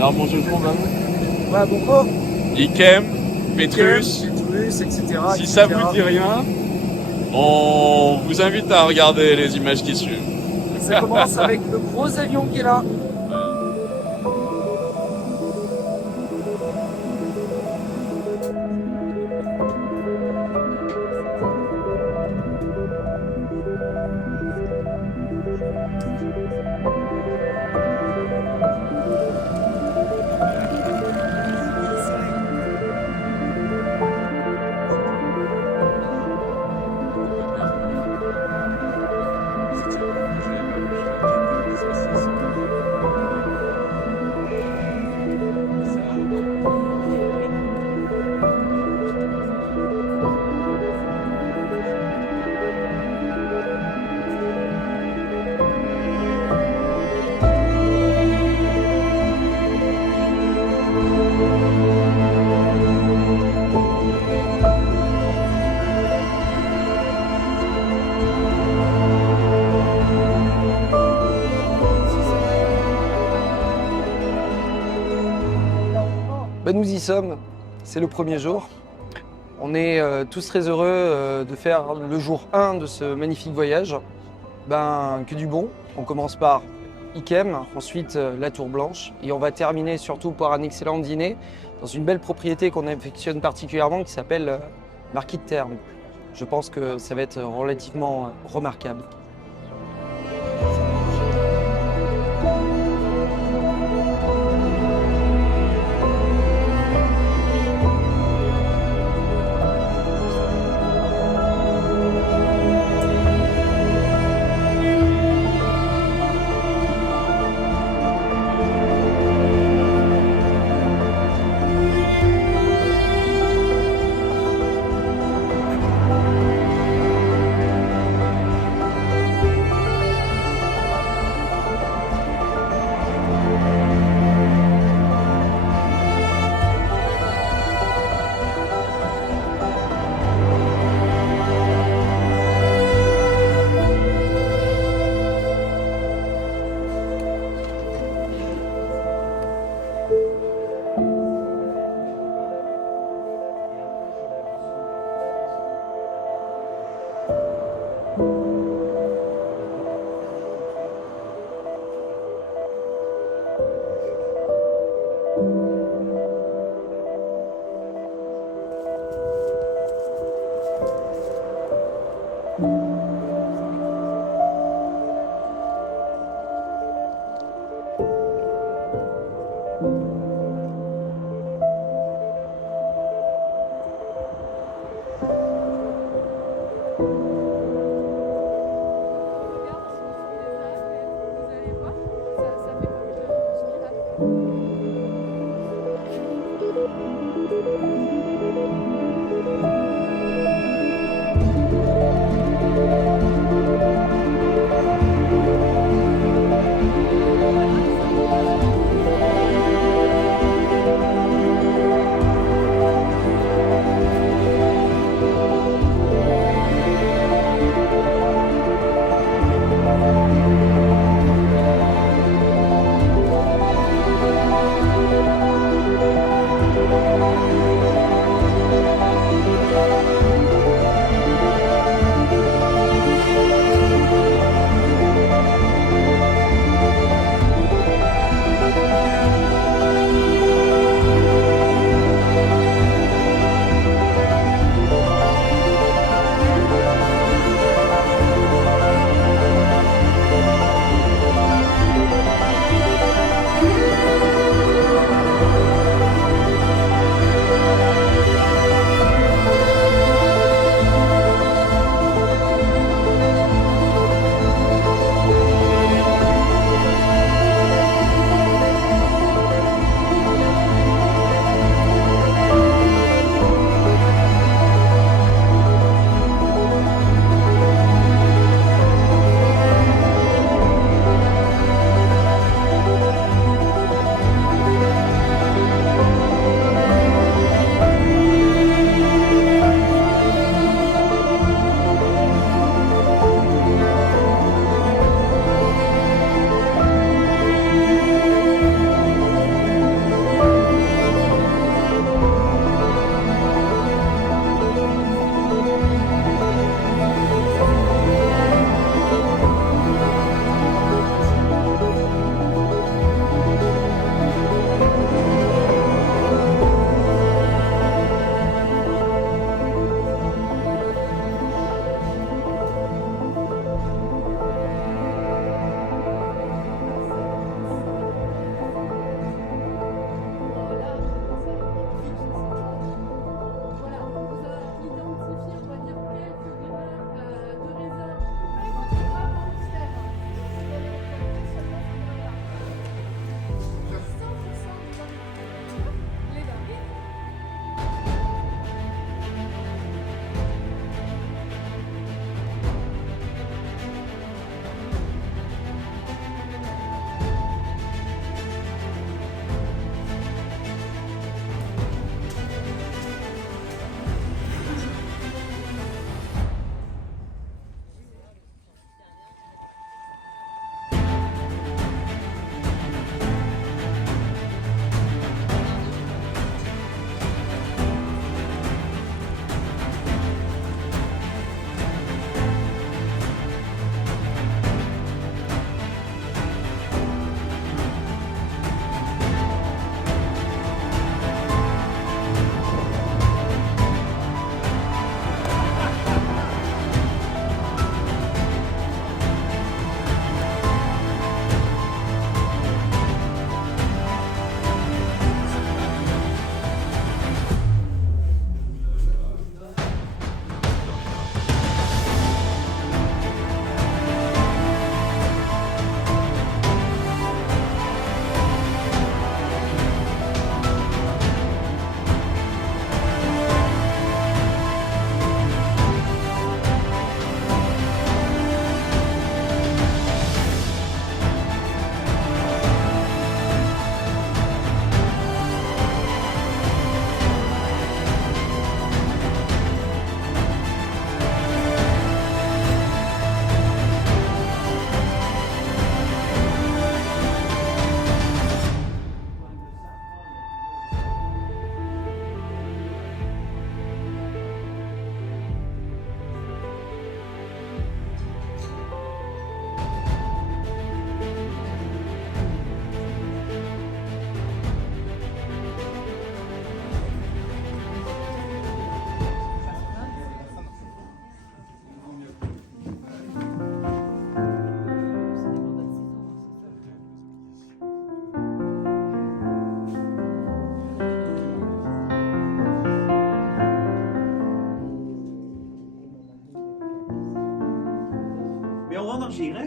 Alors bonjour Romain. Voilà, bonjour. Ikem, Petrus, etc. si ça vous dit rien, on vous invite à regarder les images qui suivent. Ça commence avec le gros avion qui est là. Nous y sommes, c'est le premier jour. On est tous très heureux de faire le jour 1 de ce magnifique voyage. Que du bon. On commence par Ikem, ensuite la Tour Blanche et on va terminer surtout par un excellent dîner dans une belle propriété qu'on affectionne particulièrement qui s'appelle Marquis de Termes. Je pense que ça va être relativement remarquable.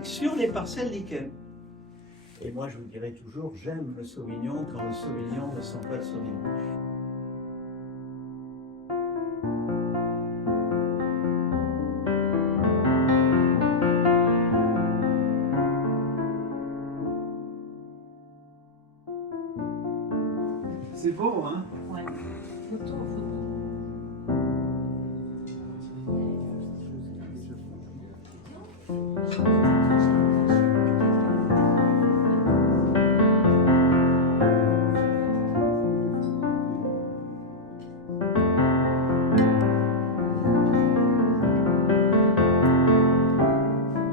vinaigre sur les parcelles d'Yquem. Et moi, je vous dirai toujours, j'aime le Sauvignon quand le Sauvignon ne sent pas le Sauvignon. C'est beau, hein? Ouais. Photo, photo.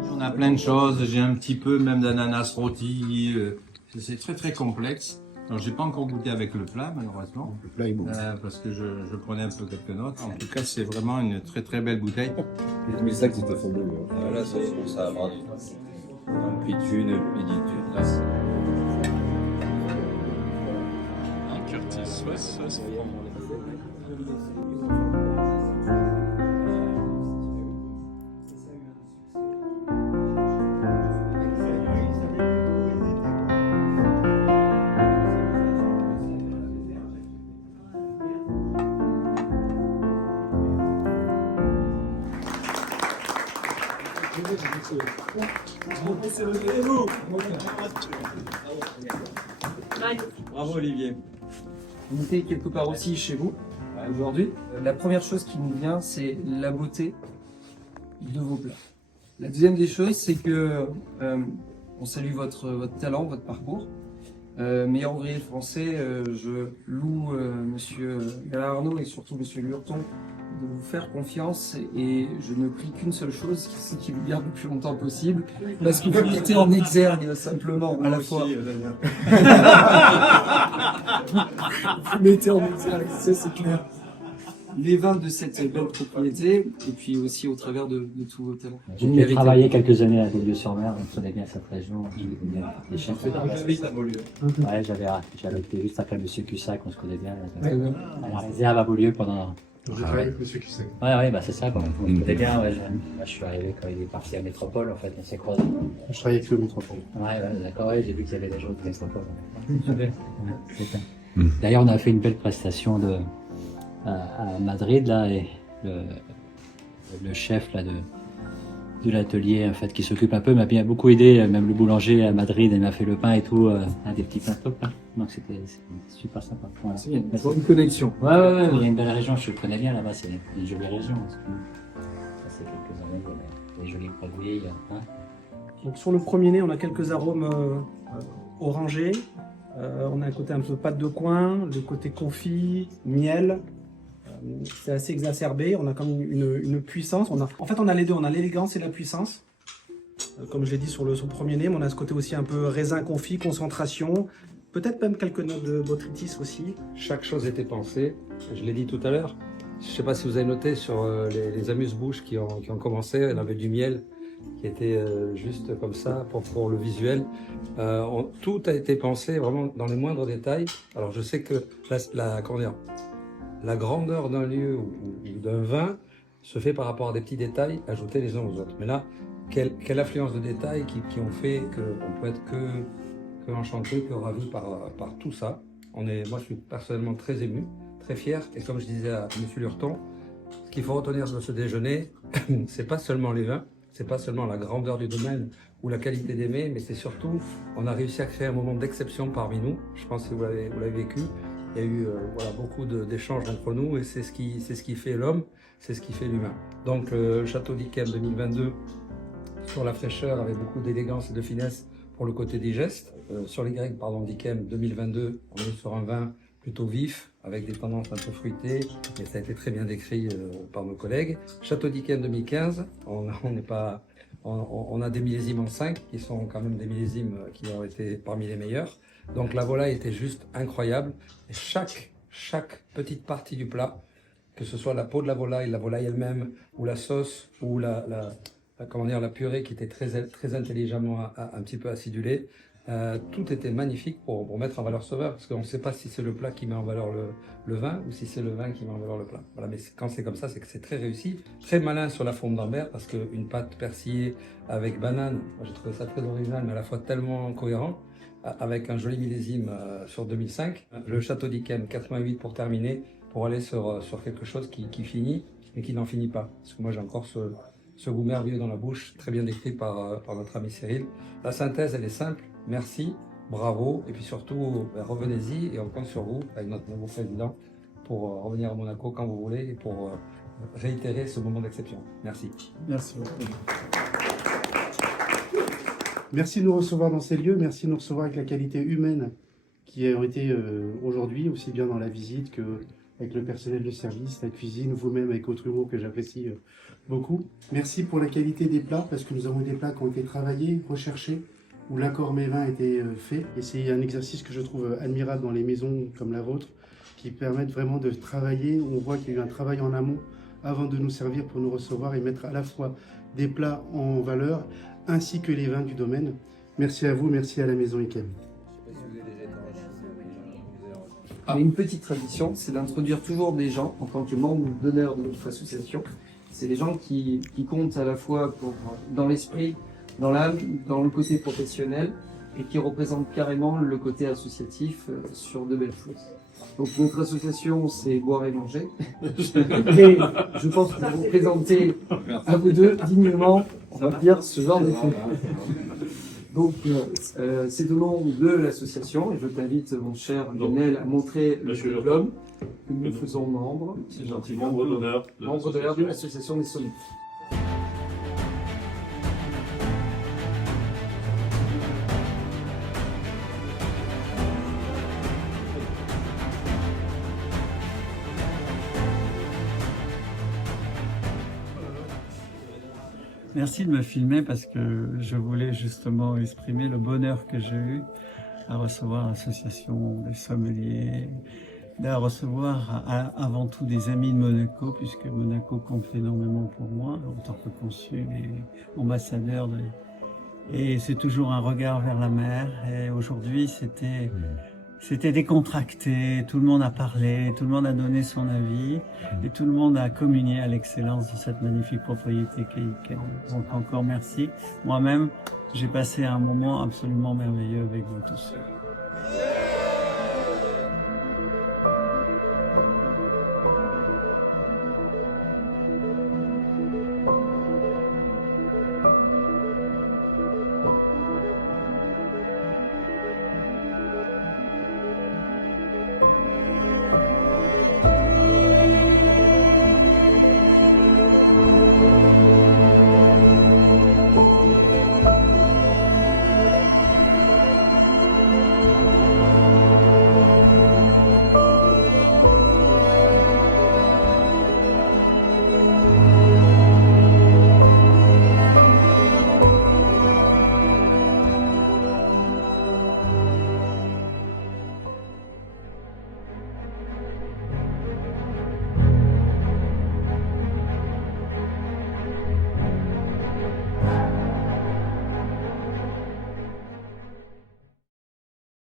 On a plein de choses, j'ai un petit peu même d'ananas rôti, c'est très très complexe. Alors j'ai pas encore goûté avec le plat malheureusement, Le plat est bon. parce que je prenais un peu quelques notes. En tout cas c'est vraiment une très très belle bouteille. Mais ça, c'est à fond de Là, ça va avoir amplitude, péditude. Là, Un Curtis, ouais, c'est franc. Bravo Olivier. On était quelque part aussi chez vous aujourd'hui. La première chose qui nous vient, c'est la beauté de vos plats. La deuxième des choses, c'est que on salue votre talent, votre parcours. Meilleur ouvrier français, je loue Monsieur Gallardo et surtout Monsieur Lurton de vous faire confiance et je ne prie qu'une seule chose, c'est qu'il vous garde le plus longtemps possible parce que vous mettez en exergue simplement à la fois. Vous mettez en exergue, ça c'est clair. Les vins de cette belle propriété et puis aussi au travers de tous vos talents. J'ai travaillé quelques années à Beaulieu-sur-Mer, donc je connais bien cette région. Je connais bien les chefs. Ouais, j'avais été juste après Monsieur Cussac, on se connaît bien. À la réserve à Beaulieu pendant. J'ai travaillé avec Monsieur Cussac. Ouais, bah c'est ça, quoi. On se connaît bien. Ouais, moi, je suis arrivé quand il est parti à Métropole, en fait, on s'est croisés. Je travaillais avec le Métropole. Ouais, d'accord, ouais, j'ai vu qu'il y avait des gens de Métropole. Ouais, c'est ça. D'ailleurs, on a fait une belle prestation à Madrid, là, et le chef là, de l'atelier en fait, qui s'occupe un peu, m'a bien beaucoup aidé, même le boulanger à Madrid, il m'a fait le pain et tout, des petits pains top là. Donc c'était super sympa. Voilà. C'est bien, une connexion. Ouais, il y a une belle région, je connais bien là-bas, c'est une jolie région. Ça fait quelques années, il y a des jolis produits. Hein. Donc sur le premier nez, on a quelques arômes orangés. On a un côté un peu pâte de coin, le côté confit, miel. C'est assez exacerbé. On a comme une puissance. En fait, on a les deux. On a l'élégance et la puissance. Comme je l'ai dit sur le premier nez, mais on a ce côté aussi un peu raisin confit, concentration. Peut-être même quelques notes de botrytis aussi. Chaque chose était pensée. Je l'ai dit tout à l'heure. Je ne sais pas si vous avez noté sur les amuse-bouches qui ont commencé. On avait du miel qui était juste comme ça pour le visuel. Tout a été pensé vraiment dans les moindres détails. Alors je sais que la grandeur d'un lieu ou d'un vin se fait par rapport à des petits détails ajoutés les uns aux autres. Mais là, quelle affluence de détails qui ont fait qu'on peut être que enchanté, que ravi par tout ça. Moi, je suis personnellement très ému, très fier. Et comme je disais à M. Lurton, ce qu'il faut retenir de ce déjeuner, c'est pas seulement les vins, c'est pas seulement la grandeur du domaine ou la qualité des mets, mais c'est surtout, on a réussi à créer un moment d'exception parmi nous. Je pense que vous l'avez vécu. Il y a eu beaucoup d'échanges entre nous et c'est ce qui fait l'homme, c'est ce qui fait l'humain. Donc le Château d'Yquem 2022, sur la fraîcheur, avec beaucoup d'élégance et de finesse pour le côté digeste. Sur les Grecs, d'Yquem 2022, on est sur un vin plutôt vif, avec des tendances un peu fruitées, et ça a été très bien décrit par nos collègues. Château d'Yquem 2015, on a des millésimes en 5, qui sont quand même des millésimes qui ont été parmi les meilleurs. Donc la volaille était juste incroyable. Et chaque petite partie du plat, que ce soit la peau de la volaille elle-même, ou la sauce, ou la purée qui était très intelligemment un petit peu acidulée, Tout était magnifique pour mettre en valeur ce vin, parce qu'on ne sait pas si c'est le plat qui met en valeur le vin ou si c'est le vin qui met en valeur le plat. Voilà, mais quand c'est comme ça, c'est que c'est très réussi. Très malin sur la forme d'Ambert, parce qu'une pâte persillée avec banane, moi j'ai trouvé ça très original, mais à la fois tellement cohérent, avec un joli millésime sur 2005. Le Château d'Yquem, 88 pour terminer, pour aller sur quelque chose qui finit, mais qui n'en finit pas. Parce que moi j'ai encore ce goût merveilleux dans la bouche, très bien décrit par notre ami Cyril. La synthèse, elle est simple. Merci, bravo, et puis surtout, revenez-y et on compte sur vous, avec notre nouveau président, pour revenir à Monaco quand vous voulez et pour réitérer ce moment d'exception. Merci. Merci beaucoup. Merci de nous recevoir dans ces lieux, merci de nous recevoir avec la qualité humaine qui a été aujourd'hui, aussi bien dans la visite qu'avec le personnel de service, la cuisine, vous-même avec votre humour que j'apprécie beaucoup. Merci pour la qualité des plats, parce que nous avons eu des plats qui ont été travaillés, recherchés, où l'accord mets-vins a été fait. Et c'est un exercice que je trouve admirable dans les maisons comme la vôtre, qui permettent vraiment de travailler. On voit qu'il y a eu un travail en amont avant de nous servir pour nous recevoir et mettre à la fois des plats en valeur, ainsi que les vins du domaine. Merci à vous, merci à la Maison Yquem. On a une petite tradition, c'est d'introduire toujours des gens en tant que membres d'honneur de notre association. C'est des gens qui comptent à la fois dans l'esprit, dans l'âme, dans le côté professionnel et qui représentent carrément le côté associatif sur de belles choses. Donc notre association, c'est boire et manger. Et je pense que vous présentez à vous deux dignement, on va dire, ce genre de choses. Donc c'est au nom de l'association et je t'invite, mon cher Lionel, à montrer le diplôme que nous faisons membre. C'est gentil, membre d'honneur de l'association des sommeliers. Merci de me filmer parce que je voulais justement exprimer le bonheur que j'ai eu à recevoir l'association des sommeliers, à recevoir avant tout des amis de Monaco, puisque Monaco compte énormément pour moi en tant que consul et ambassadeur. Et c'est toujours un regard vers la mer. Et aujourd'hui, c'était décontracté, tout le monde a parlé, tout le monde a donné son avis et tout le monde a communié à l'excellence de cette magnifique propriété qu'est Yquem. Donc encore merci. Moi-même, j'ai passé un moment absolument merveilleux avec vous tous.